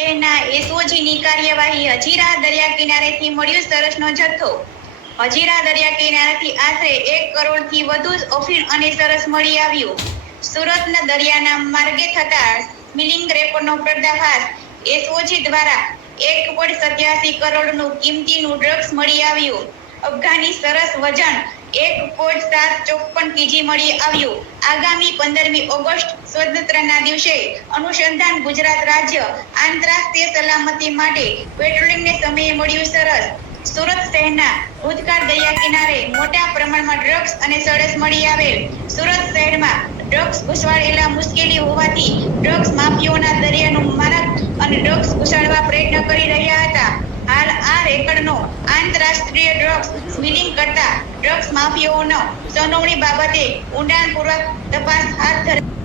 શહેરના એસઓજીની કાર્યવાહી હજીરા દરિયા કિનારેથી મળ્યું સરસનો જથ્થો. હજીરા દરિયા કિનારેથી આશરે એક કરોડથી વધુ અફીણ અને સરસ મળી આવ્યું. સુરતના દરિયાના માર્ગે થતા સ્મિલિંગ રેકોર્ડનો પર્દાફાશ એસઓજી દ્વારા એક પોઈન્ટ સત્યાસી કરોડનું કિંમતીનું ડ્રગ્સ મળી આવ્યું. અફઘાની સરસ વજન એક પોઈન્ટ સાત ચોપન કેજી મળી આવ્યું. આગામી પંદરમી ઓગસ્ટ સ્વતંત્રના દિવસે અનુસંધાન ગુજરાત રાજ્ય આંતરરાષ્ટ્રીય સલામતી માટે પેટ્રોલિંગને સમયે મળ્યું સરસ. સુરત શહેરના ભૂતકાળ દરિયા કિનારે મોટા પ્રમાણમાં ડ્રગ્સ અને સરસ મળી આવેલ. સુરત શહેરમાં ડ્રગ્સ ઘુસવાડેલા મુશ્કેલી હોવાથી ડ્રગ્સ માફિયોના દરિયાનું માર્ગ અને ડ્રગ્સ ઘુસાડવા પ્રયત્ન કરી રહ્યા રેકર્ડનો આંતરરાષ્ટ્રીય ડ્રગ્સ સ્મિલિંગ કરતા ડ્રગ્સ માફિયાઓનો સંડોવણી બાબતે ઊંડાણપૂર્વક તપાસ હાથ ધરાઈ